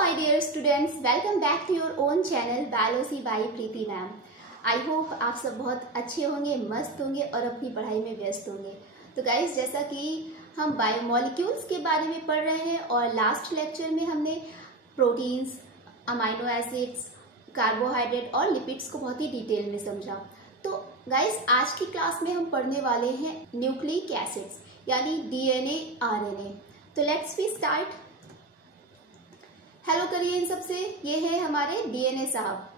my dear students, welcome back to your own channel Biology by Preeti ma'am. I hope आप सब बहुत अच्छे होंगे, मस्त होंगे और अपनी पढ़ाई में व्यस्त होंगे। तो गाइज, जैसा कि हम बायोमोलिक्यूल्स के बारे में पढ़ रहे हैं और लास्ट लेक्चर में हमने प्रोटीन्स, अमाइनो एसिड्स, कार्बोहाइड्रेट और लिपिड्स को बहुत ही डिटेल में समझा। तो गाइज, आज की क्लास में हम पढ़ने वाले हैं न्यूक्लिक एसिड्स यानी डीएनए, आरएनए। तो लेट्स वी स्टार्ट। हेलो करिए इन सबसे। ये है हमारे डीएनए साहब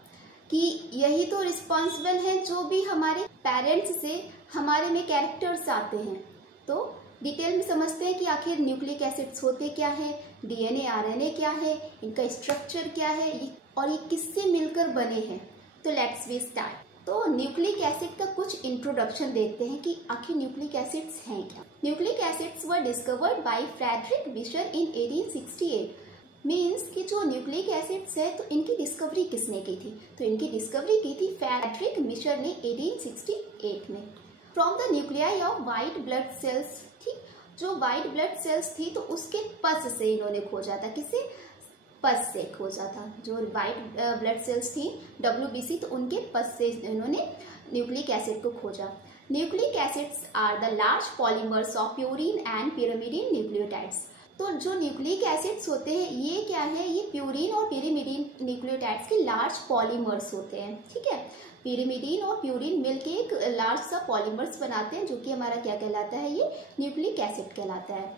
कि यही तो रिस्पॉन्सिबल हैं जो भी हमारे पेरेंट्स से हमारे में कैरेक्टर्स आते हैं। तो डिटेल में समझते हैं कि आखिर न्यूक्लिक एसिड्स होते क्या है, डीएनए आरएनए क्या है, इनका स्ट्रक्चर क्या है और ये किससे मिलकर बने हैं। तो लेट्स वी स्टार्ट। तो न्यूक्लिक एसिड का कुछ इंट्रोडक्शन देखते हैं कि आखिर न्यूक्लिक एसिड्स हैं क्या। Nucleic acids were discovered by Friedrich Miescher in 1868। Means कि जो न्यूक्लिक एसिड्स है तो इनकी डिस्कवरी किसने की थी? तो इनकी डिस्कवरी की थी फ्रेडरिक मिशर ने 1868 में। From the nuclei of white blood cells. ठीक, जो वाइट ब्लड सेल्स थी तो उसके पस से इन्होंने खोजा था। किसे? पस से खोजा था। जो वाइट ब्लड सेल्स थी WBC, तो उनके पस से इन्होंने न्यूक्लिक एसिड को खोजा। Nucleic acids are the large polymers of purine and pyrimidine nucleotides. तो जो न्यूक्लिक एसिड्स होते हैं ये क्या है? ये प्यूरिन और पिरिमिडिन न्यूक्लियोटाइड्स के लार्ज पॉलीमर्स होते हैं। ठीक है, पिरिमिडिन और प्यूरिन मिलके एक लार्ज सा पॉलीमर्स बनाते हैं जो कि हमारा क्या कहलाता है? ये न्यूक्लिक एसिड कहलाता है।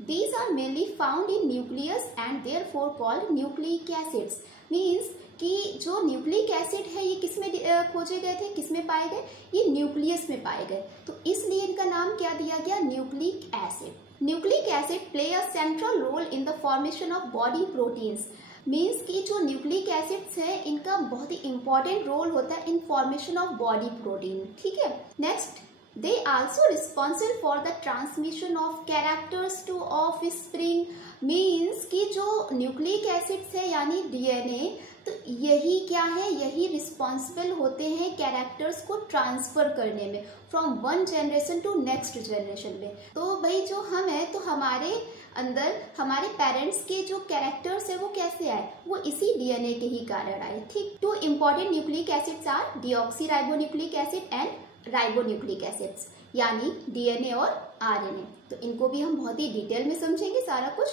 These are mainly found in nucleus and therefore called nucleic acids। Means कि जो न्यूक्लिक एसिड है ये किसमें खोजे गए थे, किसमें पाए गए? ये न्यूक्लियस में पाए गए, तो इसलिए इनका नाम क्या दिया गया? Nucleic acid. Nucleic acid play a central role in the formation of body proteins. Means कि जो न्यूक्लिक एसिड्स हैं इनका बहुत ही इंपॉर्टेंट रोल होता है in formation of body protein. ठीक है, next, they also responsible for the transmission of characters to offspring। Means कि जो न्यूक्लिक एसिड्स है यानी डीएनए, तो यही क्या है? यही रिस्पॉन्सिबल होते हैं कैरेक्टर्स को ट्रांसफर करने में from one generation to next generation में। तो भाई जो हम है तो हमारे अंदर हमारे पेरेंट्स के जो कैरेक्टर्स है वो कैसे आए? वो इसी डीएनए के ही कारण आए। ठीक, two important nucleic acids are deoxyribonucleic acid and ribonucleic acids यानी डीएनए और आरएनए। तो इनको भी हम बहुत ही डिटेल में समझेंगे सारा कुछ।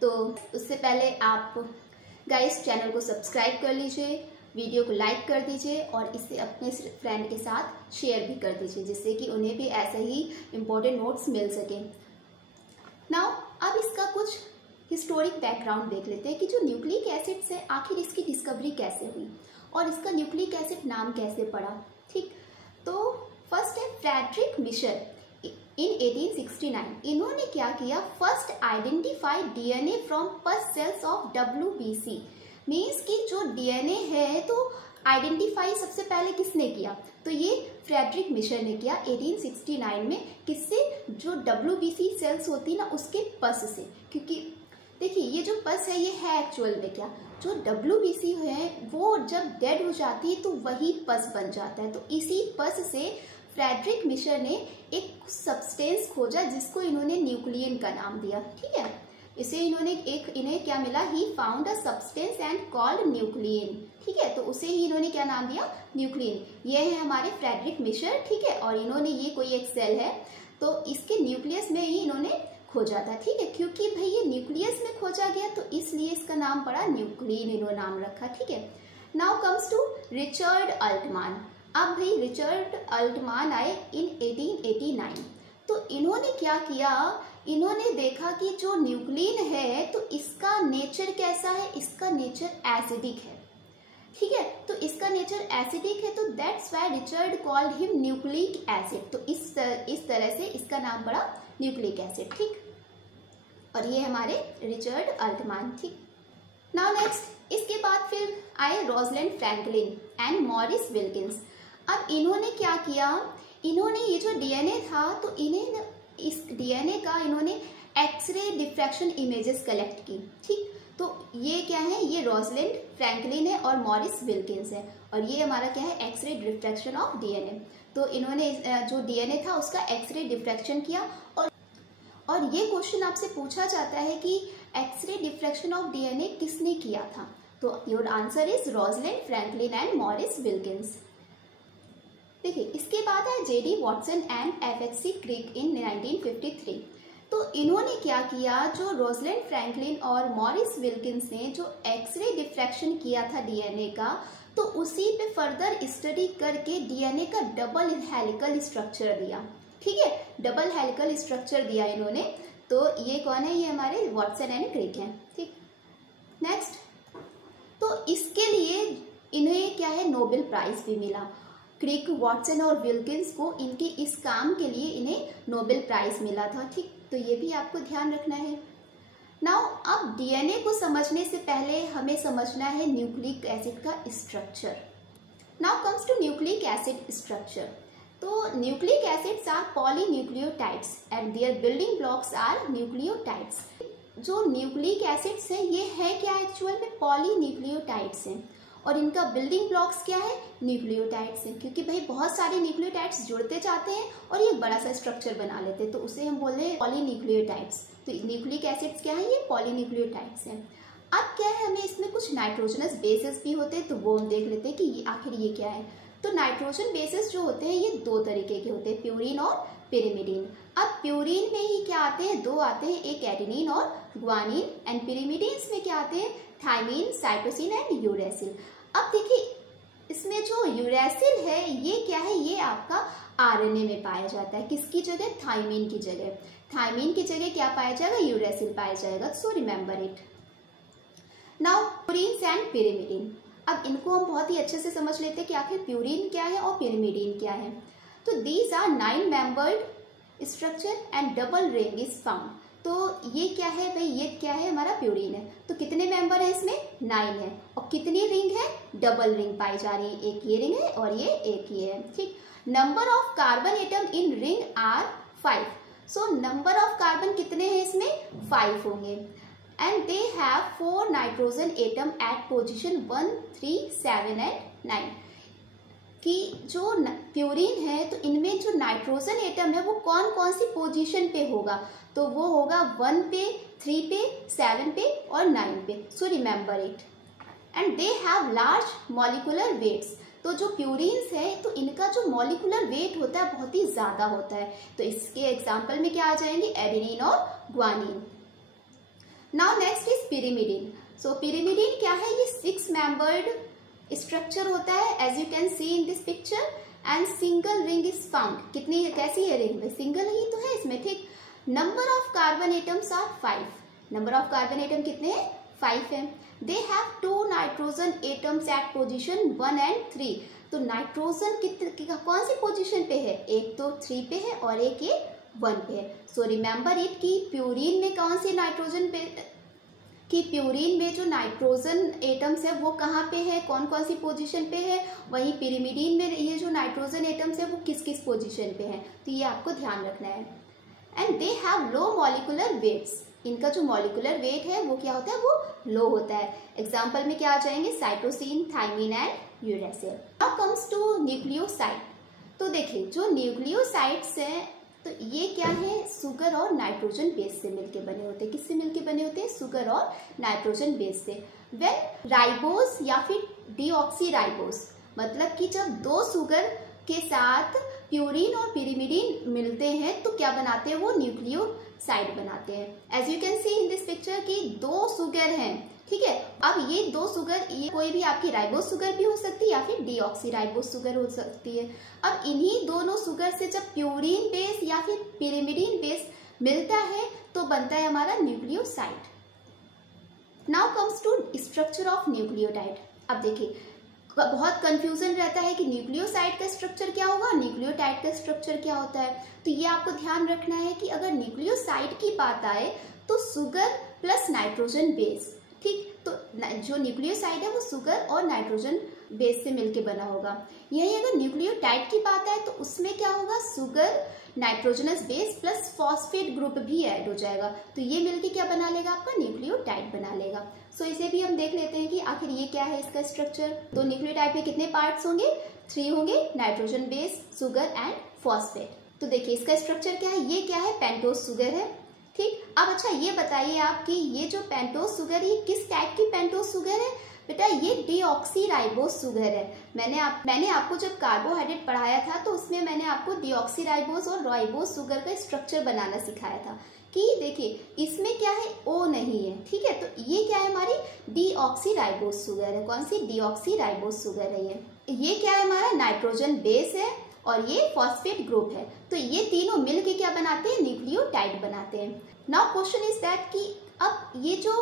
तो उससे पहले आप गाइस चैनल को सब्सक्राइब कर लीजिए, वीडियो को लाइक कर दीजिए और इसे अपने फ्रेंड के साथ शेयर भी कर दीजिए जिससे कि उन्हें भी ऐसे ही इम्पोर्टेंट नोट्स मिल सके। नाउ अब इसका कुछ हिस्टोरिक बैकग्राउंड देख लेते हैं कि जो न्यूक्लिक एसिड्स है आखिर इसकी डिस्कवरी कैसे हुई और इसका न्यूक्लिक एसिड नाम कैसे पड़ा। ठीक, तो फर्स्ट है फ्रेडरिक मिशर इन 1869। इन्होंने क्या किया? फर्स्ट आइडेंटिफाई डीएनए फ्रॉम पस सेल्स ऑफ WBC। मीन्स कि जो डीएनए है तो आइडेंटिफाई सबसे पहले किसने किया? तो ये फ्रेडरिक मिशर ने किया 1869 में। किससे? जो WBC सेल्स होती ना उसके पस से। क्योंकि देखिए ये जो पस है ये है एक्चुअल में क्या? जो WBC है वो जब डेड हो जाती है तो वही पस बन जाता है। तो इसी पस से फ्रेडरिक मिशर ने एक सब्सटेंस खोजा जिसको इन्होंने न्यूक्लियन का नाम दिया। ठीक है, इसे इन्हें क्या मिला? He found a substance and called nucleon. ठीक है, तो उसे ही इन्होंने क्या नाम दिया? न्यूक्लियन। ये है हमारे फ्रेडरिक मिशर। ठीक है, और इन्होंने ये कोई एक सेल है तो इसके न्यूक्लियस में ही इन्होंने खोजा था। ठीक है, क्योंकि भाई ये न्यूक्लियस में खोजा गया तो इसलिए इसका नाम पड़ा न्यूक्लियन, इन्होंने नाम रखा। ठीक है, now comes to Richard Altmann. अब भाई रिचर्ड अल्टमान आए इन 1889। तो इन्होंने क्या किया? इन्होंने देखा कि जो न्यूक्लियन है तो इसका नेचर कैसा है? इसका नेचर एसिडिक है। ठीक है, तो इसका नेचर एसिडिक है तो that's why Richard called him nucleic acid. तो इस तरह से इसका नाम पड़ा न्यूक्लिक एसिड। ठीक, और ये हमारे रिचर्ड अल्टमान। ठीक, नाउ नेक्स्ट, इसके बाद फिर आए रोजलैंड फ्रैंकलिन एंड मॉरिस विल्किंस। अब इन्होंने क्या किया? इन्होंने ये जो डीएनए था तो इन्हें इस डीएनए का इन्होंने एक्सरे डिफ्रैक्शन इमेजेस कलेक्ट की। ठीक, तो ये क्या है? ये रोजलैंड फ्रैंकलिन है और मॉरिस विल्किंस है और ये हमारा क्या है? X ray diffraction of DNA. तो इन्होंने जो डीएनए था उसका एक्सरे डिफ्रैक्शन किया और ये क्वेश्चन आपसे पूछा जाता है कि एक्सरे डिफ्रैक्शन ऑफ डीएनए किसने किया था? तो your answer is Rosalind Franklin and Morris Wilkins. देखिए, इसके बाद है जेडी वॉटसन एंड एफएचसी क्रिक इन 1953। तो इन्होंने क्या किया, जो रोजलिंड फ्रैंकलिन और मॉरिस विल्किंस ने जो एक्सरे डिफ्रैक्शन किया था डीएनए का, तो उसी पे फर्दर स्टडी करके डीएनए का डबल हेलिकल स्ट्रक्चर दिया। ठीक है, डबल हेलिकल स्ट्रक्चर दिया इन्होंने। तो ये कौन है? ये हमारे वॉटसन एंड क्रिक हैं। ठीक, नेक्स्ट, तो इसके लिए इन्हें क्या है, नोबेल प्राइज भी मिला। क्रिक, वॉटसन और विल्किंस को इनके इस काम के लिए इन्हें नोबेल प्राइज मिला था। ठीक, तो ये भी आपको ध्यान रखना है। नाउ, अब डीएनए को समझने से पहले हमें समझना है न्यूक्लिक एसिड का structure. Now comes to nucleic acid structure. तो nucleic acids are polynucleotides and their building blocks are nucleotides. जो न्यूक्लिक एसिड्स हैं ये है क्या, एक्चुअल में पॉलीन्यूक्लियोटाइड्स हैं, और इनका बिल्डिंग ब्लॉक्स क्या है, न्यूक्लियोटाइड्स हैं। क्योंकि भाई बहुत सारे न्यूक्लियोटाइड्स जुड़ते जाते हैं और ये बड़ा सा स्ट्रक्चर बना लेते हैं, तो उसे हम बोल रहे हैं पॉलीन्यूक्लियोटाइड्स। तो न्यूक्लिक एसिड्स क्या है, ये पॉलीन्यूक्लियोटाइड्स हैं। अब क्या है, हमें इसमें कुछ नाइट्रोजनस बेसेस भी होते हैं, तो वो हम देख लेते हैं कि ये आखिर ये क्या है। तो नाइट्रोजन बेसेस जो होते हैं ये दो तरीके के होते हैं, प्यूरिन और पिरिमिडीन। अब प्यूरिन में ही क्या आते हैं, दो आते हैं, एक एडेनिन और ग्वानिन, एंड पिरिमिडीन्स में क्या आते हैं, थायमिन, साइटोसिन एंड यूरेसिल। अब देखिए, इसमें जो यूरेसिल है ये क्या है, ये आपका आरएनए में पाया जाता है। किसकी जगह, थायमिन की जगह। थायमिन की जगह क्या पाया जाएगा, यूरेसिल पाया जाएगा। सो remember it. Now purine and pyrimidine, अब इनको हम बहुत ही अच्छे से समझ लेते हैं कि आखिर प्यूरिन क्या है और पिरिमिडीन क्या है। तो these are 9 membered structure and double ring is found. तो ये क्या है भाई, ये क्या है, हमारा प्यूरिन है। तो कितने मेंबर है इसमें, 9 है, और कितनी रिंग है, डबल रिंग पाई जा रही है। एक ये रिंग है और ये एक ये है। ठीक, number of carbon atom in ring are 5। So number of carbon कितने हैं इसमें, 5 होंगे। And they have 4 nitrogen atom at position 1, 3, 7 and 9। कि जो प्यूरिन है तो इनमें जो नाइट्रोजन एटम है वो कौन कौन सी पोजीशन पे होगा, तो वो होगा 1 पे, 3 पे, 7 पे और 9 पे। So remember it. And they have large molecular weights. तो जो प्यूरिन्स है तो इनका जो मॉलिकुलर वेट होता है बहुत ही ज़्यादा होता है। तो इसके एग्जाम्पल में क्या आ जाएंगे, एडेनिन और guanine. Now next is pyrimidine. So pyrimidine क्या है, ये 6 मेंबर्ड स्ट्रक्चर होता है, as you can see in this picture, and single ring is found. कितनी, कैसी है रिंग में, सिंगल ही तो है इसमें। ठीक, number of carbon atoms are 5। Number of carbon atom कितने हैं, 5 है। They have 2 nitrogen atoms at position 1 and 3। तो नाइट्रोजन कौन सी पोजीशन पे है, एक तो 3 पे है और एक ये 1 पे है। सो रिमेंबर इट कि प्यूरिन में कौन सी नाइट्रोजन पे, कि प्यूरिन में जो नाइट्रोजन एटम्स है वो कहाँ पे है, कौन कौन सी पोजीशन पे है। वहीं पिरिमिडीन में ये जो नाइट्रोजन एटम्स है वो किस किस पोजीशन पे है, तो ये आपको ध्यान रखना है। And they have low molecular weights. इनका जो मॉलिकुलर वेट है वो क्या होता है, वो लो होता है। एग्जाम्पल में क्या आ जाएंगे, cytosine, thymine and uracil. Now comes to nucleoside. तो देखिए, जो न्यूक्लियोसाइड्स हैं तो ये क्या है, सुगर और नाइट्रोजन बेस से मिलके बने होते हैं। किससे मिलके बने होते हैं, सुगर और नाइट्रोजन बेस से। व्हेन राइबोस या फिर डीऑक्सीराइबोस, मतलब कि जब 2 सुगर के साथ प्यूरिन और पिरिमिडीन मिलते हैं तो क्या बनाते हैं, वो न्यूक्लियोसाइड बनाते हैं। As you can see in this picture कि 2 सुगर हैं। ठीक है, अब ये 2 सुगर, ये कोई भी आपकी राइबोस सुगर भी हो सकती है या फिर डीऑक्सीराइबोस सुगर हो सकती है। अब इन्हीं दोनों सुगर से जब प्यूरिन बेस या फिर पिरिमिडीन बेस मिलता है तो बनता है हमारा nucleoside. Now comes to structure of nucleotide. अब देखिए, बहुत कंफ्यूजन रहता है कि न्यूक्लियोसाइड का स्ट्रक्चर क्या होगा, न्यूक्लियोटाइड का स्ट्रक्चर क्या होता है। तो ये आपको ध्यान रखना है कि अगर न्यूक्लियोसाइड की बात आए तो सुगर प्लस नाइट्रोजन बेस। ठीक, तो जो न्यूक्लियोसाइड है वो सुगर और नाइट्रोजन बेस से मिलके बना होगा। यही अगर न्यूक्लियोटाइड की बात आए तो उसमें क्या होगा, sugar, nitrogenous base plus phosphate group भी ऐड हो जाएगा। तो ये मिलके क्या बना लेगा, आपका न्यूक्लियोटाइड बना लेगा। सो इसे भी हम देख लेते हैं कि आखिर ये क्या है इसका स्ट्रक्चर। तो न्यूक्लियोटाइड में कितने पार्ट्स होंगे, 3 होंगे, nitrogen base, sugar and phosphate. तो देखिए इसका स्ट्रक्चर क्या है, ये क्या है, पेंटोज सुगर है, ठीक। अब अच्छा ये बताइए आप कि ये जो पेंटोस शुगर ये किस टाइप की पेंटोस शुगर है? बेटा ये डीऑक्सीराइबोस शुगर है। मैंने आपको जब कार्बोहाइड्रेट पढ़ाया था तो उसमें मैंने आपको डीऑक्सीराइबोस और राइबोस शुगर का स्ट्रक्चर बनाना सिखाया था कि देखिए इसमें क्या है, ओ नहीं है, ठीक है। तो ये क्या है, हमारी डीऑक्सीराइबोस शुगर है। कौन सी? डीऑक्सीराइबोस शुगर है ये क्या है, हमारा नाइट्रोजन बेस है और ये फॉस्फेट ग्रुप है। तो ये तीनों मिलके क्या बनाते हैं, न्यूक्लियोटाइड बनाते हैं। नाउ क्वेश्चन इज दैट कि अब ये जो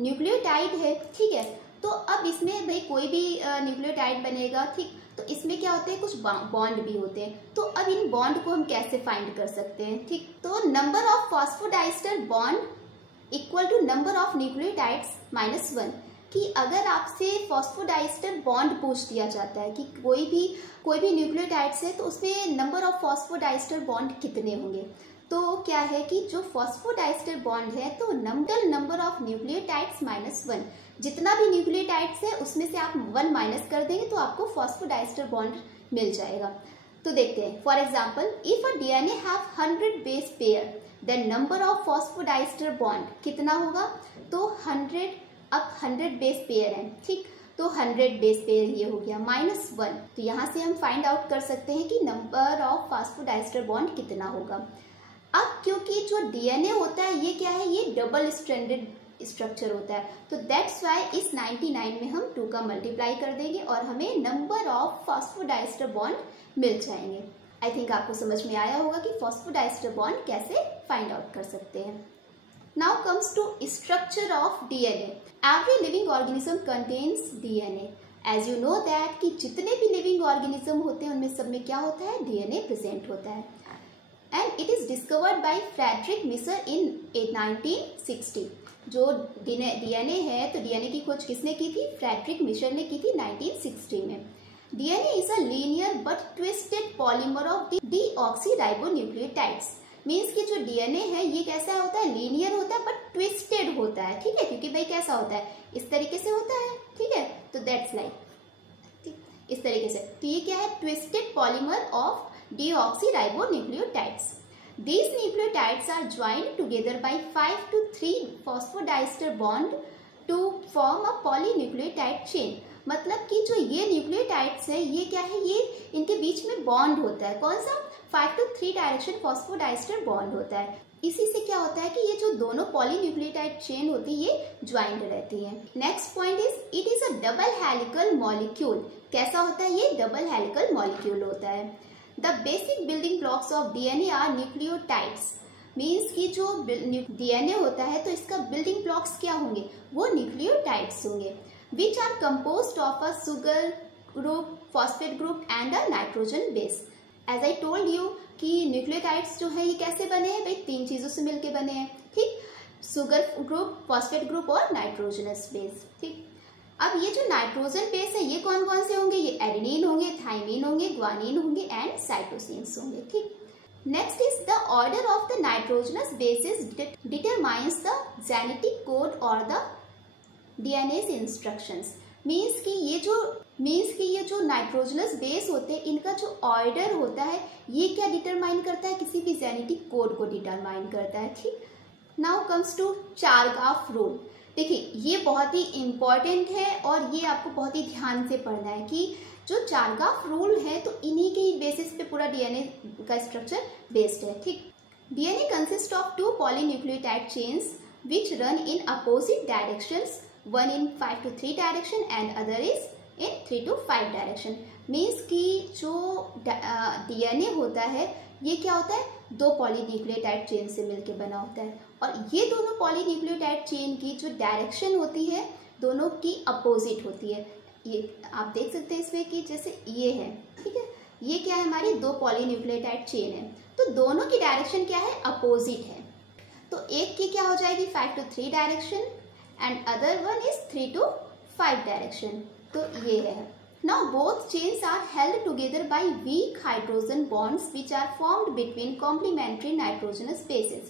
न्यूक्लियोटाइड है, ठीक है, तो अब इसमें भाई कोई भी न्यूक्लियोटाइड बनेगा, ठीक, तो इसमें क्या होते हैं, कुछ बॉन्ड भी होते हैं। तो अब इन बॉन्ड को हम कैसे फाइंड कर सकते हैं, ठीक, तो number of phosphodiester bond equal to number of nucleotides -1, कि अगर आपसे फॉस्फोडाइस्टर बॉन्ड पूछ दिया जाता है कि कोई भी न्यूक्लियोटाइड्स है तो उसमें नंबर ऑफ फॉस्फोडाइस्टर बॉन्ड कितने होंगे, तो क्या है कि जो फॉस्फोडाइस्टर बॉन्ड है तो नंबर ऑफ न्यूक्लियोटाइड्स -1, जितना भी न्यूक्लियोटाइड्स है उसमें से आप 1 माइनस कर देंगे तो आपको फॉस्फोडाइस्टर बॉन्ड मिल जाएगा। तो देखते हैं, for example if a DNA have 100 base pair then number of phosphodiester bond कितना होगा, तो 100, अब 100 बेस पेयर है, ठीक, तो 100 बेस पेयर ये हो गया -1। तो यहाँ से हम फाइंड आउट कर सकते हैं कि नंबर ऑफ फॉस्फोडाइस्टर बॉन्ड कितना होगा। अब क्योंकि जो डीएनए होता है ये क्या है, ये डबल स्ट्रैंडेड स्ट्रक्चर होता है, तो दैट्स वाई इस 99 में हम 2 का मल्टीप्लाई कर देंगे और हमें नंबर ऑफ फॉस्फोडाइस्टर बॉन्ड मिल जाएंगे। आई थिंक आपको समझ में आया होगा कि फॉस्फोडाइस्टर बॉन्ड कैसे फाइंड आउट कर सकते हैं। Now comes to structure of DNA. Every living organism contains DNA. As you know that कि जितने भी लिविंग ऑर्गेनिज्म होते हैं उनमें सब में क्या होता है, डीएनए प्रेजेंट होता है। And it is discovered by Friedrich Miescher in 1960। जो डीएनए है तो डीएनए की खोज किसने की थी, फ्रेडरिक मिसर ने की थी 1960 में। DNA is a linear but twisted polymer of deoxyribonucleotides. Means कि जो डीएनए है ये कैसा होता है, लीनियर होता है बट ट्विस्टेड होता है, ठीक है, क्योंकि भाई कैसा होता है, इस तरीके से होता है, ठीक है, तो दैट्स लाइक इस तरीके से। तो ये क्या है, twisted polymer of deoxyribonucleotides. These nucleotides are joined together by 5 to 3 phosphodiester bond to form a polynucleotide chain. मतलब कि जो ये न्यूक्लियोटाइड्स है ये क्या है, ये इनके बीच में बॉन्ड होता है, कौन सा, 5 to 3 डायरेक्शन फॉस्फोडाइस्टर बॉन्ड होता है। इसी से क्या होता है कि ये जो दोनों पॉलीन्यूक्लियोटाइड चेन होती है ये ज्वाइंट रहती है। Next point is it is a double helical molecule. कैसा होता है, ये डबल हेलिकल मॉलिक्यूल होता है। The basic building blocks of DNA are nucleotides. Means कि जो डीएनए होता है तो इसका बिल्डिंग ब्लॉक्स क्या होंगे, वो न्यूक्लियोटाइड्स होंगे, which are composed of a sugar group, phosphate group and a nitrogen base. As I told you कि न्यूक्लियोटाइड्स जो है ये कैसे बने हैं भाई, 3 चीजों से मिलके बने हैं, ठीक, शुगर ग्रुप, फॉस्फेट ग्रुप और नाइट्रोजनस बेस, ठीक। अब ये जो नाइट्रोजन बेस है ये कौन कौन से होंगे, ये एडेनिन होंगे, थाइमिन होंगे, ग्वानिन होंगे एंड साइटोसिन्स होंगे, ठीक। Next is the order of the nitrogenous bases determines the genetic code और द डीएनए इंस्ट्रक्शंस। मीन्स कि ये जो नाइट्रोजनस बेस होते हैं इनका जो ऑर्डर होता है ये क्या डिटरमाइन करता है, किसी भी जेनेटिक कोड को डिटरमाइन करता है, ठीक। Now comes to Chargaff rule. देखिए ये बहुत ही इम्पॉर्टेंट है और ये आपको बहुत ही ध्यान से पढ़ना है कि जो चारगाफ रूल है तो इन्हीं के ही बेसिस पे पूरा डीएनए का स्ट्रक्चर बेस्ड है, ठीक। DNA consist of 2 polynucleotide chains which run in opposite directions, one in 5 to 3 direction and other is in 3 to 5 direction. Means कि जो डीएनए होता है ये क्या होता है, 2 पॉलीन्यूक्लियोटाइड चेन से मिलकर बना होता है और ये दोनों पॉलीन्यूक्लियोटाइड चेन की जो डायरेक्शन होती है दोनों की अपोजिट होती है। ये आप देख सकते हैं इसमें कि जैसे ये है, ठीक है, ये क्या है, हमारी 2 पॉलीन्यूक्लियोटाइड चेन है तो दोनों की डायरेक्शन क्या है, अपोजिट है। तो एक की क्या हो जाएगी 5 to 3 direction and other one is 3 to 5 direction. तो ये है। Now both chains are held together by weak hydrogen bonds which are formed between complementary nitrogenous bases.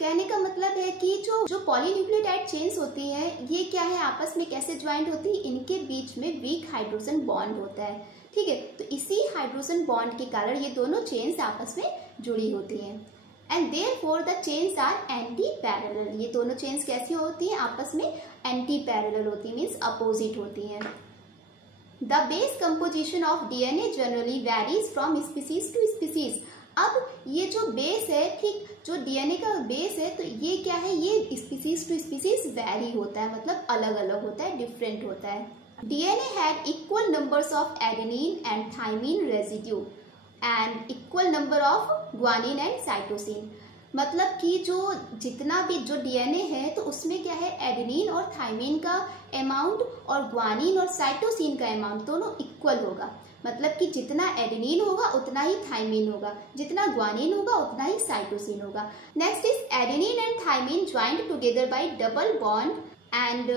कहने का मतलब है कि जो पॉलीन्यूक्लियोटाइड चेन्स होती हैं ये क्या है, आपस में कैसे ज्वाइंट होती है, इनके बीच में वीक हाइड्रोजन बॉन्ड होता है, ठीक है। तो इसी हाइड्रोजन बॉन्ड के कारण ये दोनों चेन्स आपस में जुड़ी होती हैं। And therefore the chains are anti parallel. ये दोनों चेन्स कैसी होती हैं, आपस में एंटी पैरेलल होती है, मीन्स अपोजिट होती हैं। The base composition of DNA generally varies from species to species. अब ये जो बेस है, ठीक, जो डीएनए का बेस है, तो ये क्या है, ये स्पीसीज टू स्पीसीज वेरी होता है, मतलब अलग अलग होता है, डिफरेंट होता है। DNA had equal numbers of adenine and thymine residue and equal number of guanine and cytosine. मतलब कि जो जितना भी जो डीएनए है, तो उसमें क्या है, एडेनिन और थाइमिन का अमाउंट और ग्वानिन और साइटोसिन का अमाउंट दोनों इक्वल होगा। मतलब कि जितना एडेनिन होगा उतना ही थाइमिन होगा, जितना ग्वानिन होगा उतना ही साइटोसिन होगा। Next is adenine and thymine joined together bye double bond and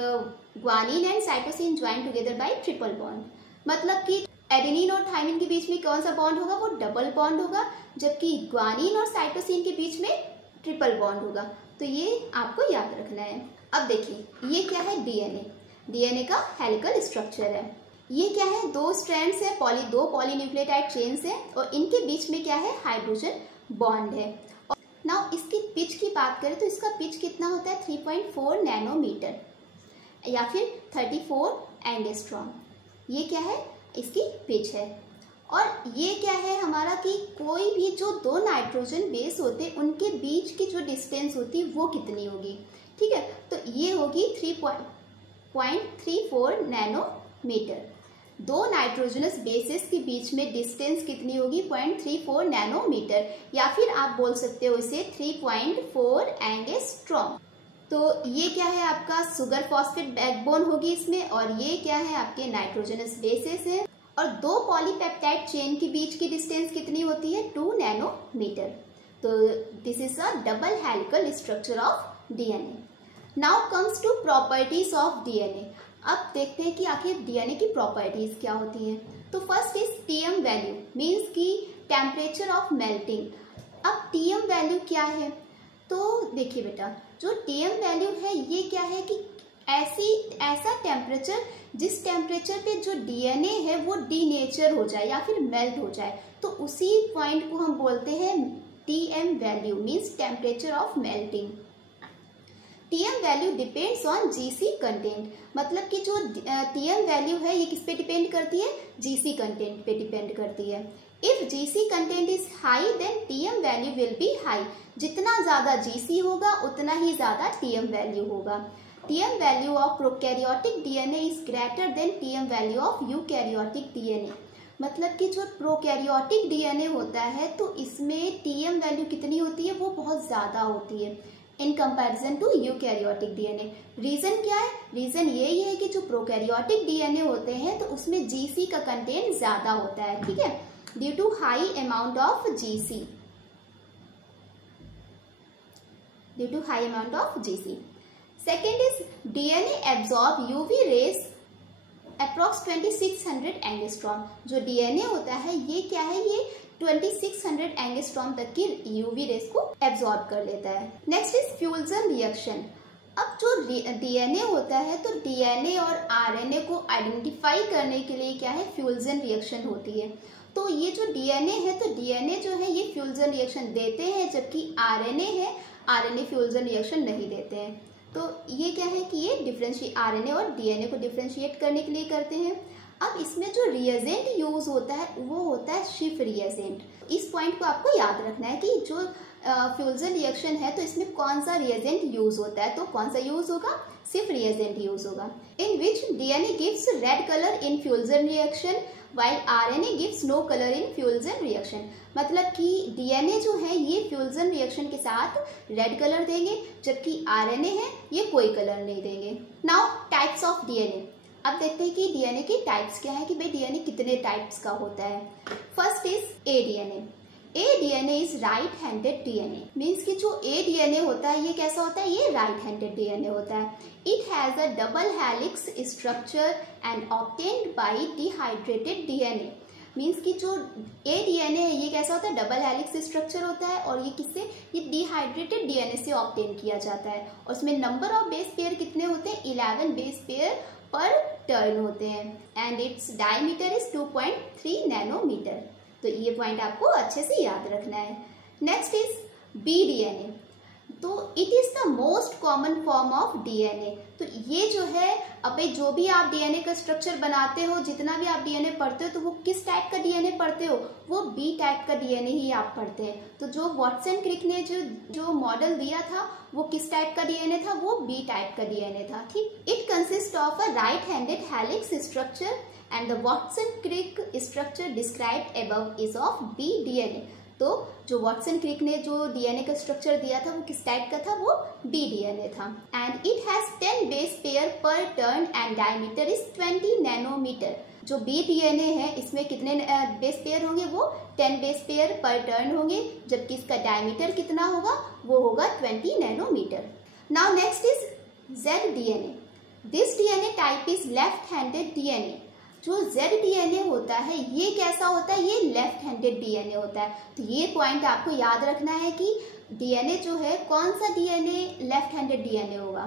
guanine and cytosine joined together bye triple bond. मतलब कि एडेनिन और थाइमिन के बीच में कौन सा बॉन्ड होगा, वो डबल बॉन्ड होगा, जबकि ग्वानिन और साइटोसिन के बीच में ट्रिपल बॉन्ड होगा। तो ये आपको याद रखना है। अब देखिए, ये क्या है, डीएनए। डीएनए का हेलिकल स्ट्रक्चर है। ये क्या है, दो स्ट्रैंड्स है, दो पॉलीन्यूक्लियोटाइड चेन्स है, और इनके बीच में क्या है, हाइड्रोजन बॉन्ड है। और नाउ इसकी पिच की बात करें तो इसका पिच कितना होता है, 3.4 नैनोमीटर या फिर 34 एंगस्ट्रॉम। ये क्या है, इसकी पिच है। और ये क्या है हमारा कि कोई भी जो दो नाइट्रोजन बेस होते हैं उनके बीच की जो डिस्टेंस होती है वो कितनी होगी, ठीक है। तो ये होगी 3.34 नैनोमीटर। दो नाइट्रोजनस बेसिस के बीच में डिस्टेंस कितनी होगी, 0.34 नैनोमीटर, या फिर आप बोल सकते हो इसे 3.4 एंगस्ट्रॉम। तो ये क्या है, आपका सुगर फॉस्फेट बैकबोन होगी इसमें, और ये क्या है, आपके नाइट्रोजनस बेसिस है। और दो पॉलीपेप्टाइड चेन के बीच की डिस्टेंस कितनी होती है, 2 नैनोमीटर। तो this is a double helical structure of DNA. Now comes to properties of DNA. अब देखते हैं कि आखिर डीएनए की प्रॉपर्टीज क्या होती हैं। तो first is TM value, means की टेम्परेचर ऑफ मेल्टिंग। अब टीएम वैल्यू क्या है, तो देखिए बेटा, जो टीएम वैल्यू है ये क्या है कि ऐसा टेम्परेचर जिस टेम्परेचर पे जो डीएनए है वो डीनेचर हो जाए या फिर मेल्ट हो जाए, तो उसी पॉइंट को हम बोलते हैं TM value, means temperature of melting. TM value depends on GC content. मतलब कि जो टीएम वैल्यू है ये किस पे डिपेंड करती है, जीसी कंटेंट पे डिपेंड करती है। If GC content is high then TM value will be high. जितना ज्यादा जीसी होगा उतना ही ज्यादा टीएम वैल्यू होगा। TM value of prokaryotic DNA is greater than TM value of eukaryotic DNA. मतलब कि जो प्रोकैरियोटिक डीएनए होता है तो इसमें टीएम वैल्यू कितनी होती है, वो बहुत ज्यादा होती है in comparison to eukaryotic DNA. Reason क्या है, रीजन यही है कि जो प्रोकैरियोटिक डीएनए होते हैं तो उसमें जीसी का कंटेंट ज्यादा होता है, ठीक है, due to high amount of GC, due to high amount of GC. Second is DNA absorb UV rays approx 2600 angstrom. जो डीएनए होता है ये क्या है, ये 2600 एंगस्ट्रॉम तक की यूवी रेस को एब्जॉर्ब कर लेता है। Next is fusion reaction. अब जो डीएनए होता है तो डीएनए और आरएनए को आइडेंटिफाई करने के लिए क्या है, फ्यूजन रिएक्शन होती है। तो ये जो डीएनए है तो डीएनए जो है ये फ्यूजन रिएक्शन देते हैं, जबकि आरएनए है, आरएनए फ्यूजन रिएक्शन नहीं देते हैं। तो ये क्या है कि ये आरएनए और डीएनए को डिफ्रेंशिएट करने के लिए करते हैं। अब इसमें जो रिएजेंट यूज होता है वो होता है शिफ रिएजेंट। इस पॉइंट को आपको याद रखना है कि जो फ्यूजन रिएक्शन है तो इसमें कौन सा रिएजेंट यूज होता है, तो कौन सा यूज होगा, शिफ रिएजेंट यूज होगा। In which DNA gives red colour in fusion reaction while RNA gives no color in fusion reaction। मतलब कि डीएनए जो है ये फ्यूजन रिएक्शन के साथ रेड कलर देंगे, जबकि आरएनए है ये कोई कलर नहीं देंगे। Now types of DNA. अब देखते हैं कि डीएनए के टाइप्स क्या है, कि भाई डीएनए कितने टाइप्स का होता है। First is a DNA. A DNA is right handed DNA, means कि जो ए डीएनए होता है ये कैसा होता है, ये राइट हैंडेड डीएनए होता है। It has a double helix structure and obtained by dehydrated DNA. Means कि जो ए डीएनए है ये कैसा होता है, डबल हेलिक्स स्ट्रक्चर होता है, और ये किससे, ये डिहाइड्रेटेड डीएनए से ऑब्टेन किया जाता है। और उसमें नंबर ऑफ बेस पेयर कितने होते हैं, 11 बेस पेयर पर टर्न होते हैं, and its diameter is 2.3 nanometre. तो ये पॉइंट आपको अच्छे से याद रखना है। Next is B DNA. तो it is the most common form of DNA. तो ये जो है, अबे जो भी आप डीएनए का स्ट्रक्चर बनाते हो, जितना भी आप डीएनए पढ़ते हो, तो वो किस टाइप का डीएनए पढ़ते हो? वो बी टाइप का डीएनए ही आप पढ़ते हैं। तो जो वाटसन क्रिक ने जो मॉडल दिया था, वो किस टाइप का डीएनए था? वो बी टाइप का डीएनए था। ठीक, it consist of a right handed helix structure and the Watson Crick structure described above is of B DNA. तो जो वाटसन क्रिक ने जो डीएनए का स्ट्रक्चर दिया था, वो किस टाइप का था? वो बी डीएनए था। And it has 10 base pair per turn and diameter is 20 nanometre. जो बी डीएनए है, इसमें कितने बेस पेयर होंगे? वो 10 बेस पेयर पर टर्न होंगे, जबकि इसका डायमीटर कितना होगा? वो होगा 20 nanometer. Now next is Z DNA. This DNA type is left handed DNA. जो जेड डीएनए होता है, ये कैसा होता है? ये लेफ्ट हैंडेड डीएनए होता है। तो ये पॉइंट आपको याद रखना है कि डीएनए जो है, कौन सा डीएनए लेफ्ट हैंडेड डीएनए होगा।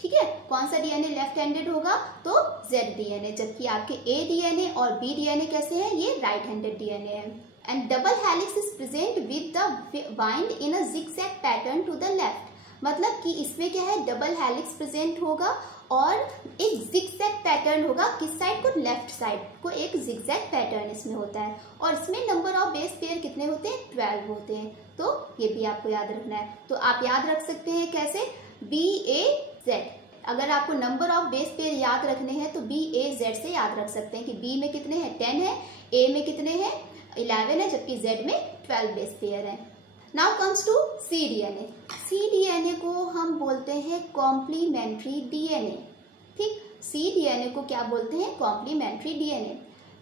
ठीक है, कौन सा डीएनए लेफ्ट हैंडेड होगा? तो जेड डीएनए। जबकि आपके ए डीएनए और बी डीएनए कैसे हैं? ये राइट हैंडेड डीएनए है। And double helix is present with the bind in a zigzag pattern to the left. मतलब कि इसमें क्या है? डबल हेलिक्स प्रेजेंट होगा और एक जिगजैग पैटर्न होगा। किस साइड को? लेफ्ट साइड को एक जिगजैग पैटर्न इसमें होता है। और इसमें नंबर ऑफ बेस पेयर कितने होते हैं? 12 होते हैं। तो ये भी आपको याद रखना है। तो आप याद रख सकते हैं कैसे? बी ए जेड। अगर आपको नंबर ऑफ बेस पेयर याद रखने हैं तो बी ए जेड से याद रख सकते हैं कि बी में कितने हैं? 10 है, ए में कितने हैं? 11 है, जबकि जेड में 12 बेस पेयर है। Now comes to C DNA. C DNA को हम बोलते हैं कॉम्प्लीमेंट्री डीएनए। ठीक, सी डीएनए को क्या बोलते हैं? Complementary DNA.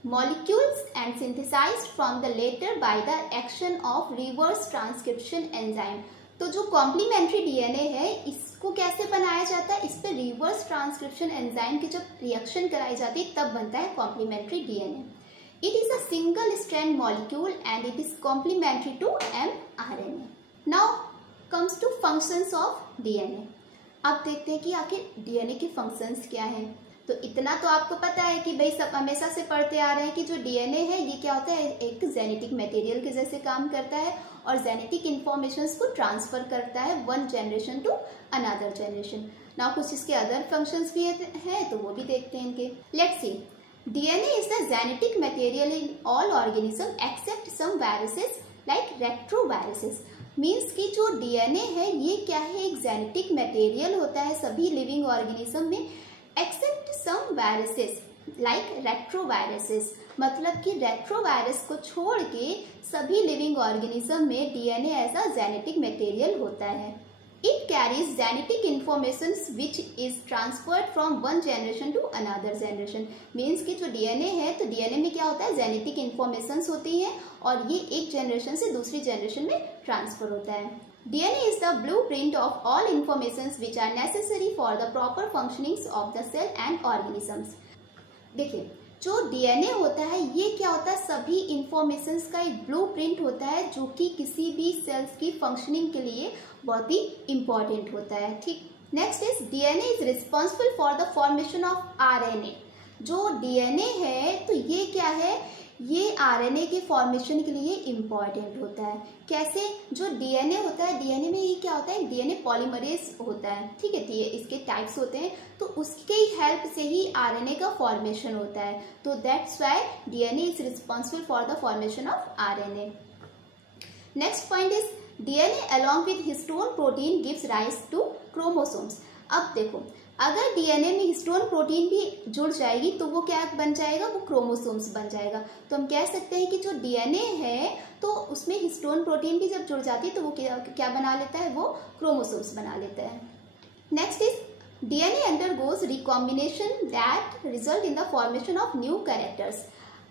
Molecules and synthesized from the latter by the action of reverse transcription enzyme. तो जो कॉम्प्लीमेंट्री डीएनए है, इसको कैसे बनाया जाता है? इस पर रिवर्स ट्रांसक्रिप्शन एंजाइम की जब रिएक्शन कराई जाती है, तब बनता है complementary DNA. It is a single strand molecule and it is complementary to mRNA. Now comes to functions of DNA. अब देखते हैं कि आखिर डीएनए के फंक्शंस क्या हैं। तो इतना तो आपको पता है कि भाई सब हमेशा से पढ़ते आ रहे हैं कि जो डीएनए है, ये क्या होता है? एक जेनेटिक मटेरियल के जैसे काम करता है और जेनेटिक इंफॉर्मेशंस को ट्रांसफर करता है one generation to another generation. Now कुछ इसके अदर फंक्शंस भी हैं, तो वो भी देखते हैं इनके। Let's see. DNA is the genetic material in all organisms except some viruses like retroviruses. Means कि जो DNA है, ये क्या है? एक जेनेटिक मटेरियल होता है सभी लिविंग ऑर्गेनिज्म में, except some viruses like retroviruses. मतलब कि रेट्रोवायरस को छोड़ के सभी लिविंग ऑर्गेनिज्म में DNA as a genetic material होता है। It carries genetic information which is transferred from one generation to another generation. Means कि जो DNA है, तो DNA में क्या होता है? जेनेटिक इन्फॉर्मेशंस होती हैं और ये एक जनरेशन से दूसरी जनरेशन में ट्रांसफर होता है। DNA is the blueprint of all informations which are necessary for the proper functionings of the cell and organisms. देखिए, जो डीएनए होता है, ये क्या होता है? सभी इंफॉर्मेशंस का एक ब्लूप्रिंट होता है, जो कि किसी भी सेल्स की फंक्शनिंग के लिए बहुत ही इंपॉर्टेंट होता है। ठीक, next is DNA is responsible for the formation of RNA. जो डीएनए है, तो ये क्या है? ये आरएनए के फॉर्मेशन के लिए इम्पॉर्टेंट होता है। कैसे? जो डीएनए होता है, डीएनए में ये क्या होता है? डीएनए पॉलीमरेज होता है। ठीक है, इसके टाइप्स होते हैं, तो उसके हेल्प से ही आरएनए का फॉर्मेशन होता है। तो that's why DNA is responsible for the formation of RNA. Next point is DNA along with histone protein gives rise to chromosomes. अब देखो, अगर डीएनए में हिस्टोन प्रोटीन भी जुड़ जाएगी तो वो क्या बन जाएगा? वो क्रोमोसोम्स बन जाएगा। तो हम कह सकते हैं कि जो डीएनए है, तो उसमें हिस्टोन प्रोटीन भी जब जुड़ जाती है तो वो क्या बना लेता है? वो क्रोमोसोम्स बना लेता है। Next is DNA undergoes recombination that result in the formation of new characters.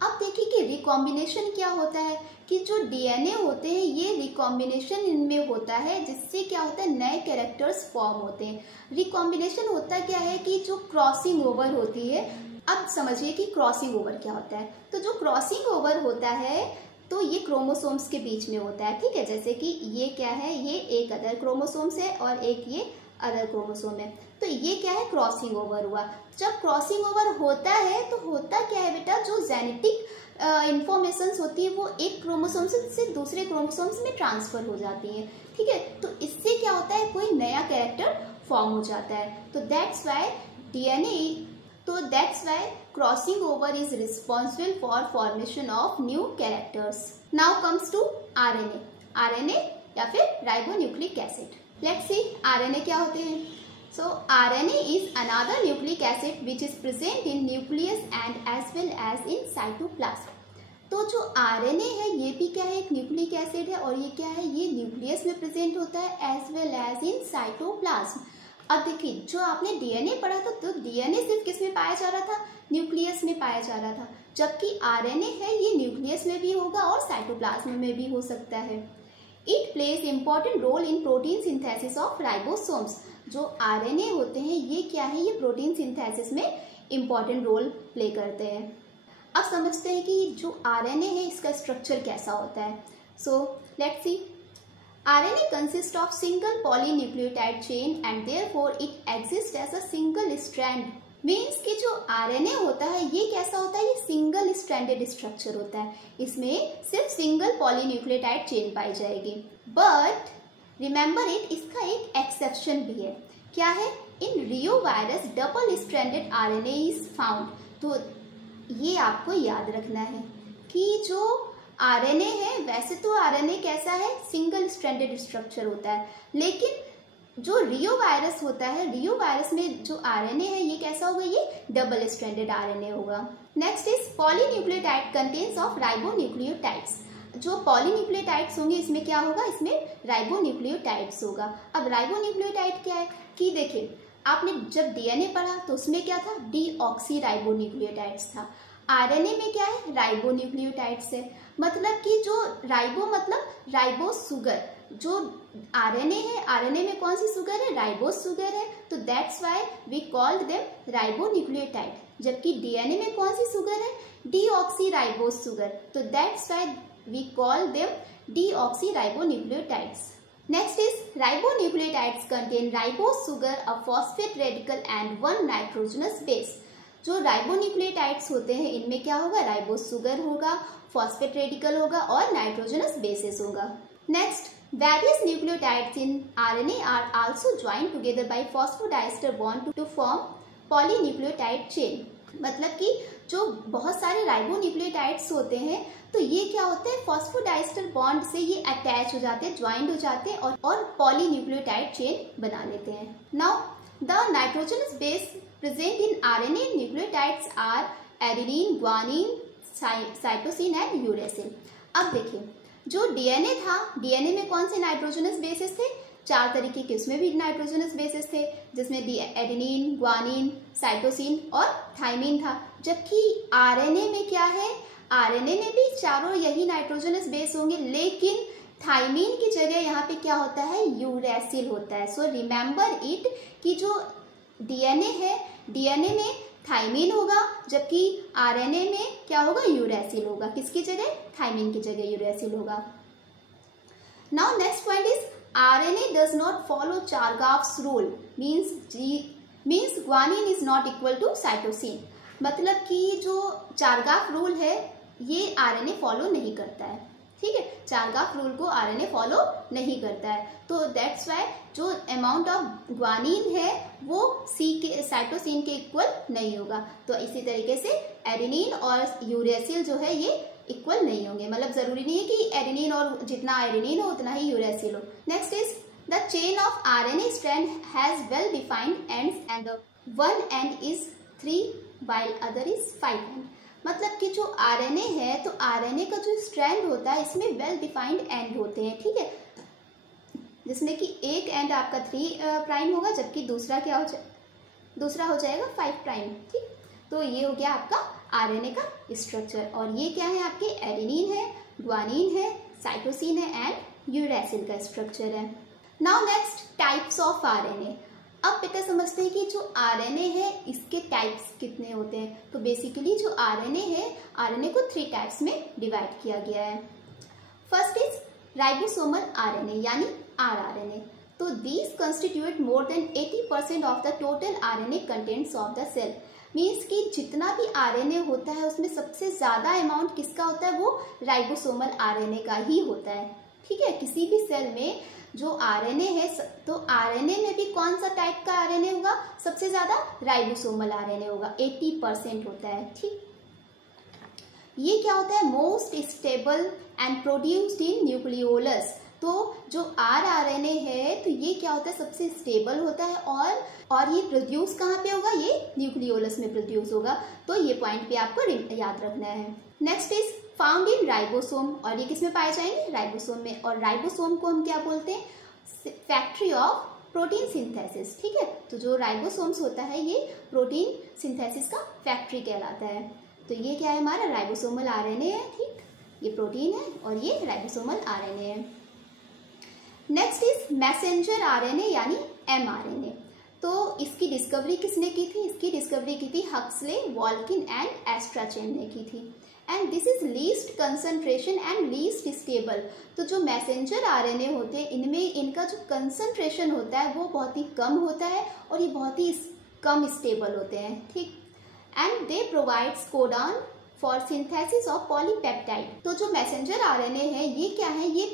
अब देखिए कि रिकॉम्बिनेशन क्या होता है? कि जो डीएनए होते हैं, ये रिकॉम्बिनेशन इनमें होता है, जिससे क्या होता है? नए कैरेक्टर्स फॉर्म होते हैं। रिकॉम्बिनेशन होता क्या है? कि जो क्रॉसिंग ओवर होती है। अब समझिए कि क्रॉसिंग ओवर क्या होता है। तो जो क्रॉसिंग ओवर होता है, तो ये क्रोमोसोम्स के बीच में होता है। ठीक है, जैसे कि ये क्या है? ये एक अदर क्रोमोसोम्स है और एक ये अदर क्रोमोसोम में। तो ये क्या है, क्रॉसिंग ओवर हुआ। जब क्रॉसिंग ओवर होता है तो होता क्या है बेटा, जो जेनेटिक इंफॉर्मेशंस होती है वो एक क्रोमोसोम से दूसरे क्रोमोसोम्स में ट्रांसफर हो जाती है, ठीक है। तो इससे क्या होता है, कोई नया कैरेक्टर फॉर्म हो जाता है। तो that's why crossing over is responsible for formation of new characters. Now comes to RNA या फिर ribonucleic acid. Let's see RNA क्या होते हैं। So RNA is another nucleic acid which is present in nucleus and as well as in cytoplasm. तो जो RNA है ये भी क्या है, एक न्यूक्लिक एसिड है, और ये क्या है, ये न्यूक्लियस में प्रेजेंट होता है as well as in cytoplasm. अब देखिए, जो आपने डीएनए पढ़ा था तो डीएनए सिर्फ किस में पाया जा रहा था, न्यूक्लियस में पाया जा रहा था, जबकि आरएनए है ये न्यूक्लियस में भी होगा और साइटोप्लाज्म में भी हो सकता है। It plays important role in protein synthesis of ribosomes. जो आरएनए होते हैं ये क्या है, ये प्रोटीन सिंथेसिस में इंपॉर्टेंट रोल प्ले करते हैं। अब समझते हैं कि जो आरएनए है इसका स्ट्रक्चर कैसा होता है। So let's see, RNA consist of single polynucleotide chain and therefore it exist as a single strand. Means कि जो आरएनए होता है ये कैसा होता है, ये सिंगल स्ट्रैंडेड स्ट्रक्चर होता है, इसमें सिर्फ सिंगल पॉलीन्यूक्लियोटाइड चेन पाई जाएगी। बट रिमेंबर इट, इसका एक एक्सेप्शन भी है। क्या है, in reovirus double stranded RNA is found. तो ये आपको याद रखना है कि जो आरएनए है, वैसे तो आरएनए कैसा है, सिंगल स्ट्रैंडेड स्ट्रक्चर होता है, लेकिन जो रियो वायरस होता है, रियो वायरस में जो आरएनए है ये कैसा होगा, ये डबल स्ट्रैंडेड आरएनए होगा। Next is polynucleotide contains of ribonucleotides. जो पॉलीन्यूक्लियोटाइड्स होंगे इसमें क्या होगा, इसमें राइबोन्यूक्लियोटाइड्स होगा। अब राइबोन्यूक्लियोटाइड क्या है कि देखिए, आपने जब डीएनए पढ़ा तो उसमें क्या था, डीऑक्सी राइबोन्यूक्लियोटाइड्स था। आरएनए में क्या है, राइबोन्यूक्लियोटाइड्स है। मतलब कि जो राइबो मतलब राइबोस सुगर, जो आरएनए है, आरएनए में कौन सी सुगर है, राइबोस सुगर है। तो that's why we called them ribonucleotide. जबकि डीएनए में कौन सी सुगर है, डीऑक्सी राइबोस सुगर। तो that's why we call them deoxy ribonucleotides. Next is ribonucleotides contain ribose sugar, a phosphate radical and one nitrogenous base. जो ribonucleotides होते हैं इनमें क्या होगा, राइबोस सुगर होगा, फॉस्फेट रेडिकल होगा और नाइट्रोजनस बेसिस होगा। Next, various nucleotides in RNA are also joined together by phosphodiester bond to form polynucleotide chain. मतलब कि जो बहुत सारे राइबोन्यूक्लियोटाइड्स होते हैं तो ये क्या होते हैं, फॉस्फोडाइस्टर बॉन्ड से ये अटैच हो जाते हैं, ज्वाइंट हो जाते हैं और पॉलीन्यूक्लियोटाइड चेन बना लेते हैं। Now the nitrogenous base present in RNA nucleotides are adenine, guanine, cytosine and uracil. अब देखिए, जो डीएनए था, डीएनए में कौन से नाइट्रोजनस बेसिस थे, 4 तरीके के उसमें भी नाइट्रोजनस बेसिस थे, जिसमें एडेनिन, ग्वानिन, साइटोसिन और थाइमिन था। जबकि आरएनए में क्या है, आरएनए में भी चारों यही नाइट्रोजनस बेस होंगे, लेकिन थाइमिन की जगह यहाँ पे क्या होता है, यूरेसिल होता है। सो रिमेंबर इट कि जो डीएनए है, डीएनए में थाइमिन होगा, जबकि आरएनए में क्या होगा, यूरेसिल होगा। किसकी जगह, थाइमिन की जगह यूरेसिल होगा। Now next point is RNA does not follow Chargaff's rule, means guanine is not equal to cytosine। मतलब कि जो चारगाफ रूल है ये RNA फॉलो नहीं करता है, ठीक है, चारगाफ रूल को RNA फॉलो नहीं करता है। तो दैट्स वाई जो अमाउंट ऑफ ग्वानिन है वो साइटोसिन के इक्वल नहीं होगा। तो इसी तरीके से एडेनिन और यूरेसिल जो है ये इक्वल नहीं होंगे। मतलब जरूरी नहीं है कि एडेनिन और जितना एडेनिन हो उतना ही यूरेसिल हो। Next is the chain of RNA strand has well defined ends and the one and is 3 while other is 5 and. मतलब कि जो आरएनए है तो आरएनए का जो स्ट्रैंड होता है इसमें वेल डिफाइंड एंड होते हैं, ठीक है, जिसमें कि एक एंड आपका 3 प्राइम होगा, जबकि दूसरा क्या हो दूसरा हो जाएगा 5 प्राइम, ठीक। तो ये हो गया आपका आरएनए का स्ट्रक्चर। और ये क्या है, आपके एडेनिन है, ग्वानिन है, साइटोसिन है एंड यूरेसिल का स्ट्रक्चर है। Now next, types of RNA. अब बेटा समझते हैं कि जो आरएनए है इसके टाइप्स कितने होते हैं। तो बेसिकली जो आरएनए है, आरएनए को 3 टाइप्स में डिवाइड किया गया है। फर्स्ट इज राइबोसोमल आरएनए यानी आरआरएनए। तो these constitute more than 80% of the total RNA contents of the cell. Means कि जितना भी आरएनए होता है उसमें सबसे ज़्यादा अमाउंट किसका होता है, वो राइबोसोमल आरएनए का ही होता है। ठीक है, किसी भी सेल में जो आरएनए है, तो आरएनए में भी कौन सा टाइप का आरएनए होगा, सबसे ज़्यादा राइबोसोमल आरएनए होगा, 80% होता है। ठीक, ये क्या होता है, most stable and produced in nucleolus. तो जो आरएनए है तो ये क्या होता है, सबसे स्टेबल होता है और ये प्रोड्यूस कहाँ पे होगा, ये न्यूक्लियोलस में प्रोड्यूस होगा। तो ये पॉइंट पे आपको याद रखना है। Next is found in ribosome, और ये किस में पाए जाएंगे, राइबोसोम में। और राइबोसोम को हम क्या बोलते हैं, फैक्ट्री ऑफ प्रोटीन सिंथेसिस। ठीक है, तो जो राइबोसोम्स होता है ये प्रोटीन सिंथेसिस का फैक्ट्री कहलाता है। तो ये क्या है, हमारा राइबोसोमल आरएनए है। ठीक, ये प्रोटीन है और ये राइबोसोमल आरएनए है। नेक्स्ट इज मैसेंजर आरएनए यानी एमआरएनए। तो इसकी डिस्कवरी किसने की थी, इसकी डिस्कवरी की थी हक्सले, वॉल्किन एंड एस्ट्राचेन ने की थी। And this is least concentration and least stable. तो जो मैसेंजर आरएनए होते हैं इनमें इनका जो कंसंट्रेशन होता है वो बहुत ही कम होता है और ये बहुत ही कम स्टेबल होते हैं। ठीक, and they provides codon for synthesis of polypeptide. तो जो मैसेंजर आरएनए है ये क्या है, ये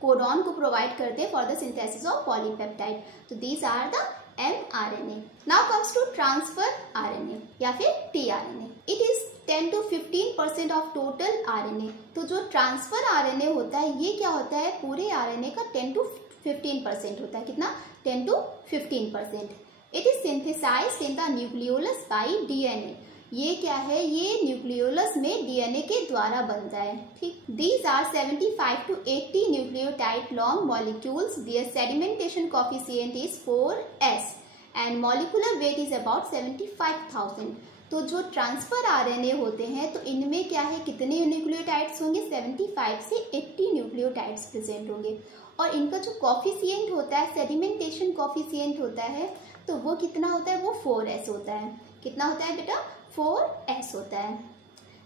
कोडॉन को प्रोवाइड करते हैं for the synthesis of polypeptide. तो these are the mRNA. Now comes to transfer RNA या फिर tRNA. It is 10 to 15% of total RNA. तो जो ट्रांसफर RNA होता है ये क्या होता है, पूरे RNA का 10 to 15% होता है। कितना, 10 to 15%. It is synthesized in the nucleolus by DNA. ये क्या है, ये न्यूक्लियोलस में डीएनए के द्वारा बनता है। ठीक, these are 75 to 80 nucleotide long molecules, their sedimentation coefficient is 4s and molecular weight is about 75,000। तो जो ट्रांसफर आरएनए होते हैं तो इनमें क्या है, कितने न्यूक्लियोटाइड्स होंगे, 75 से 80 न्यूक्लियोटाइड्स प्रेजेंट होंगे। और इनका जो कोफिशिएंट होता है, सेडिमेंटेशन कोफिशिएंट होता है, तो वो कितना होता है, वो 4s होता है। कितना होता है बेटा, 4s होता है।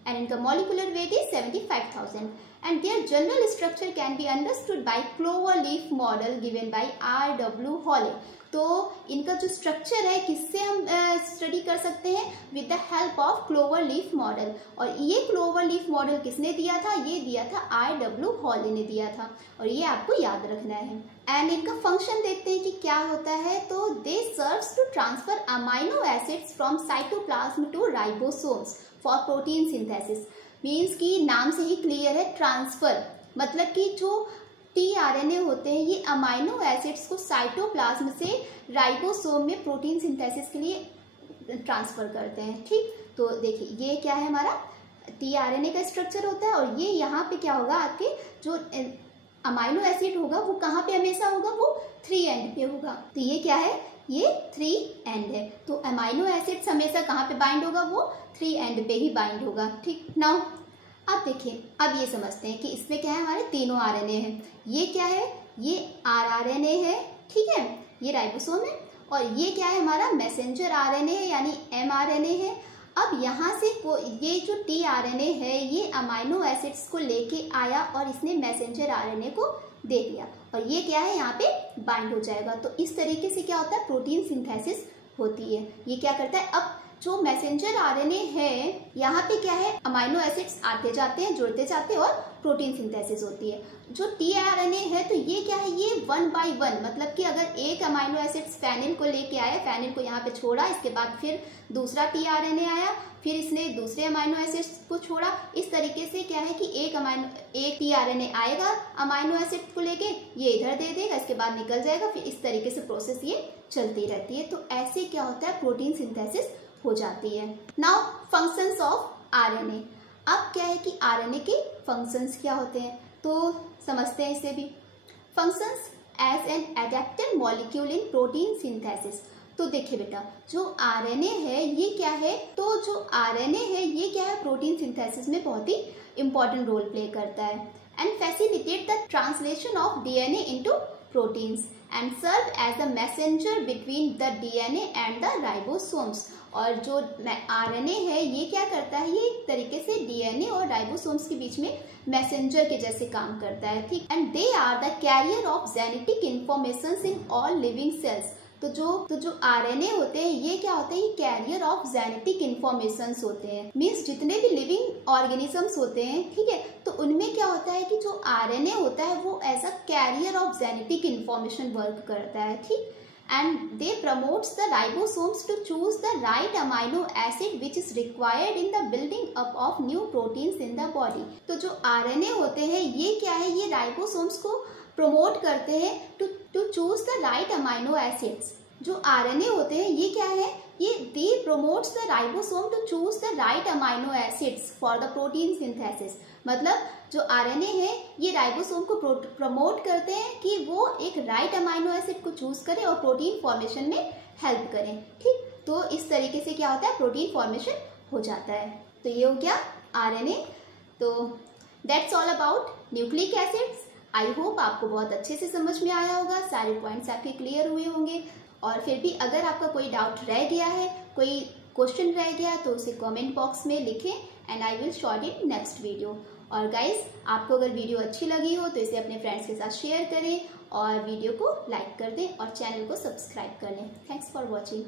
एंड इनका molecular weight is 75,000 and their general structure can be understood by clover leaf model given by R.W. Holley. तो इनका जो स्ट्रक्चर है किससे हम स्टडी कर सकते हैं, with the help of clover leaf model. और ये क्लोवर लीफ मॉडल किसने दिया था, ये दिया था R.W. हॉले ने दिया था, और ये आपको याद रखना है। एंड इनका फंक्शन देखते हैं कि क्या होता है। तो they serves to transfer amino acids from cytoplasm to ribosomes for protein synthesis. Means कि नाम से ही क्लियर है, ट्रांसफर मतलब कि जो tRNA होते हैं ये अमाइनो एसिड्स को साइटोप्लाज्म से राइबोसोम में प्रोटीन सिंथेसिस के लिए ट्रांसफर करते हैं। ठीक, तो देखिए ये क्या है, हमारा tRNA का स्ट्रक्चर होता है और ये यहाँ पे क्या होगा, आपके जो अमाइनो एसिड होगा वो कहाँ पे हमेशा होगा, वो 3 एंड पे होगा। तो ये क्या है, ये 3 एंड है। तो अमाइनो एसिड्स हमेशा कहाँ पे बाइंड होगा, वो 3 एंड पे ही बाइंड होगा। ठीक, नाउ अब देखिए, अब ये समझते हैं कि इसमें क्या है, हमारे तीनों आरएनए हैं। ये क्या है, ये आरआरएनए है। ठीक है, ये राइबोसोम है। और ये क्या है, हमारा मैसेंजर आरएनए है यानी एमआरएनए है। अब यहाँ से ये जो tRNA है ये अमाइनो एसिड्स को लेके आया और इसने मैसेंजर आरएनए को दे दिया और ये क्या है, यहाँ पे बाइंड हो जाएगा। तो इस तरीके से क्या होता है, प्रोटीन सिंथेसिस होती है। ये क्या करता है, अब जो मैसेंजर आरएनए है यहाँ पे क्या है, अमाइनो एसिड्स आते जाते हैं, जुड़ते जाते हैं और प्रोटीन सिंथेसिस होती है। जो tRNA है तो ये क्या है, ये 1 by 1 मतलब कि अगर एक अमाइनो एसिड्स फेनिल को लेके आया, फेनिल को यहाँ पे छोड़ा, इसके बाद फिर दूसरा tRNA आया, फिर इसने दूसरे अमाइनो एसिड्स को छोड़ा। इस तरीके से क्या है कि एक tRNA आएगा अमाइनो एसिड को लेके, ये इधर दे देगा, इसके बाद निकल जाएगा, फिर इस तरीके से प्रोसेस ये चलती रहती है। तो ऐसे क्या होता है, प्रोटीन सिंथेसिस हो जाती है। Now functions of RNA. अब क्या है कि आरएनए के फंक्शंस क्या होते हैं, तो समझते हैं इसे भी। Functions as an adapter molecule in protein synthesis. तो देखिए बेटा, जो आरएनए है ये क्या है, तो जो आरएनए है ये क्या है, प्रोटीन सिंथेसिस में बहुत ही इंपॉर्टेंट रोल प्ले करता है and facilitate the translation of DNA into proteins and serve as a messenger between the DNA and the ribosomes। और जो RNA है ये क्या करता है, ये एक तरीके से DNA और राइबोसोम्स के बीच में मैसेंजर के जैसे काम करता है, ठीक। And they are the carrier of genetic information in all living cells. तो जो RNA होते हैं ये क्या होते हैं, ये कैरियर ऑफ जेनेटिक इंफॉर्मेशंस होते हैं। मीन्स जितने भी लिविंग ऑर्गेनिजम्स होते हैं, ठीक है, तो उनमें क्या होता है कि जो RNA होता है वो as a carrier of genetic information work करता है, ठीक। And they promotes the ribosomes to choose the right amino acid which is required in the building up of new proteins in the body। तो जो RNA होते हैं ये क्या है, ये राइबोसोम्स को प्रमोट करते हैं to choose the right amino acids. जो RNA होते हैं ये क्या है, ये they promotes the ribosome to choose the right amino acids for the protein synthesis. मतलब जो RNA है ये राइबोसोम को प्रमोट करते हैं कि वो एक राइट अमाइनो एसिड को चूज करें और प्रोटीन फॉर्मेशन में हेल्प करें, ठीक। तो इस तरीके से क्या होता है, प्रोटीन फॉर्मेशन हो जाता है। तो ये हो गया RNA। तो that's all about nucleic acids. I hope आपको बहुत अच्छे से समझ में आया होगा, सारे पॉइंट्स आपके क्लियर हुए होंगे। और फिर भी अगर आपका कोई डाउट रह गया है, कोई क्वेश्चन रह गया तो उसे कमेंट बॉक्स में लिखें and I will short it next video. और गाइज आपको अगर वीडियो अच्छी लगी हो तो इसे अपने फ्रेंड्स के साथ शेयर करें और वीडियो को लाइक कर दें और चैनल को सब्सक्राइब कर लें। Thanks for watching.